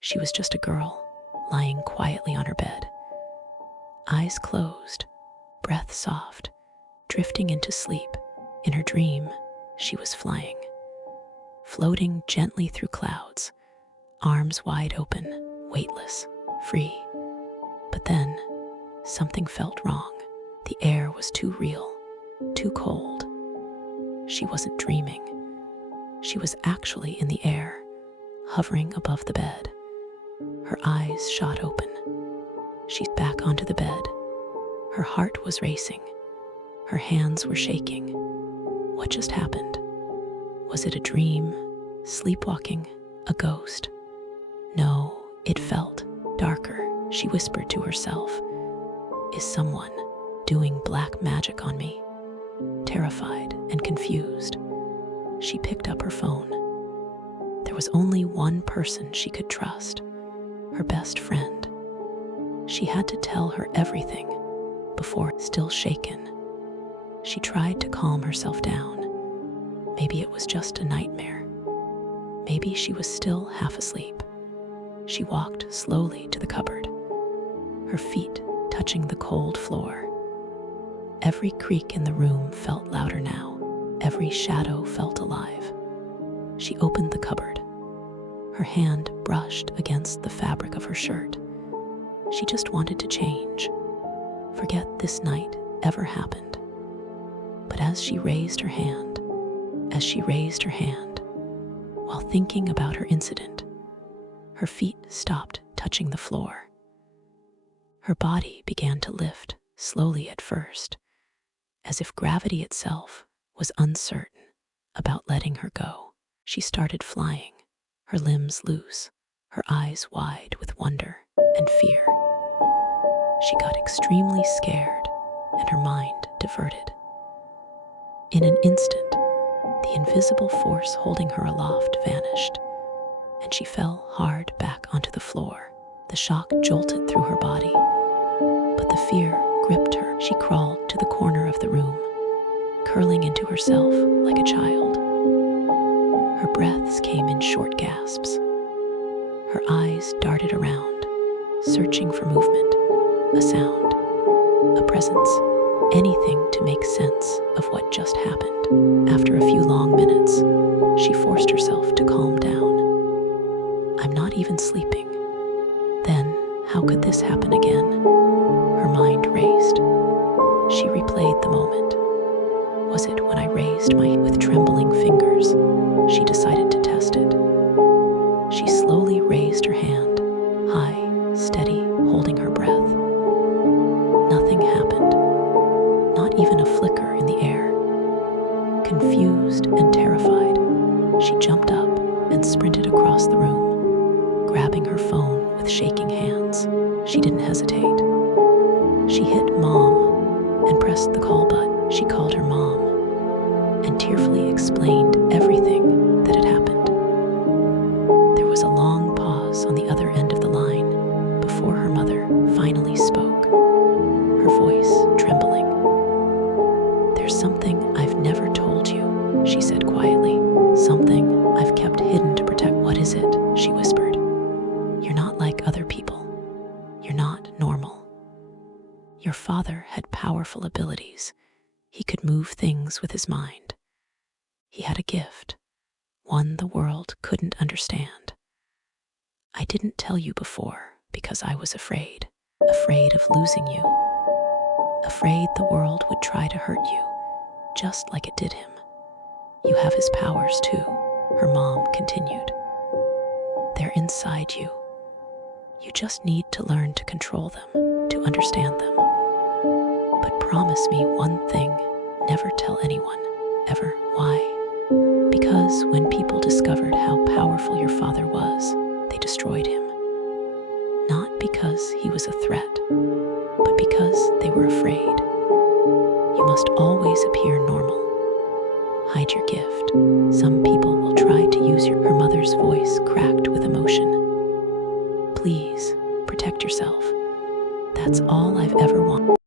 She was just a girl, lying quietly on her bed. Eyes closed, breath soft, drifting into sleep. In her dream, she was flying, floating gently through clouds, arms wide open, weightless, free. But then, something felt wrong. The air was too real, too cold. She wasn't dreaming. She was actually in the air, hovering above the bed. Her eyes shot open. She's back onto the bed. Her heart was racing. Her hands were shaking. What just happened? Was it a dream? Sleepwalking? A ghost? No, it felt darker. She whispered to herself, "Is someone doing black magic on me?" Terrified and confused, she picked up her phone. There was only one person she could trust, her best friend. She had to tell her everything before, still shaken. She tried to calm herself down. Maybe it was just a nightmare. Maybe she was still half asleep. She walked slowly to the cupboard, her feet touching the cold floor. Every creak in the room felt louder now. Every shadow felt alive. She opened the cupboard. Her hand brushed against the fabric of her shirt. She just wanted to change, forget this night ever happened. But as she raised her hand, while thinking about her incident, her feet stopped touching the floor. Her body began to lift, slowly at first, as if gravity itself was uncertain about letting her go. She started flying, her limbs loose, her eyes wide with wonder and fear. She got extremely scared, and her mind diverted. In an instant, the invisible force holding her aloft vanished, and she fell hard back onto the floor. The shock jolted through her body, but the fear gripped her. She crawled to the corner of the room, curling into herself like a child. Her breaths came in short gasps. Her eyes darted around, searching for movement, a sound, a presence, anything to make sense of what just happened. After a few long minutes, she forced herself to calm down. "I'm not even sleeping. Then, how could this happen again?" Her mind raced. She replayed the moment. Was it when I raised my with trembling fingers? She decided to test it. She slowly raised her hand, high, steady, holding her breath. Nothing happened, not even a flicker in the air. Confused and terrified, she jumped up and sprinted across the room, grabbing her phone with shaking hands. She didn't hesitate. She hit Mom and pressed the call button. She called her mom and tearfully explained everything that had happened. There was a long pause on the other end of the line before her mother finally spoke, her voice trembling. "There's something I've never told you," she said quietly. "Something I've kept hidden to protect." "What is it?" she whispered. "You're not like other people. You're not normal. Your father had powerful abilities. He could move things with his mind. He had a gift, one the world couldn't understand. I didn't tell you before because I was afraid of losing you, afraid the world would try to hurt you, just like it did him. You have his powers too," her mom continued. "They're inside you. You just need to learn to control them, to understand them. But promise me one thing, never tell anyone, ever." "Why?" "Because when people discovered how powerful your father was, they destroyed him. Not because he was a threat, but because they were afraid. You must always appear normal. Hide your gift. Some people will try to use your..." Her mother's voice cracked with emotion. "Please, protect yourself. That's all I've ever wanted."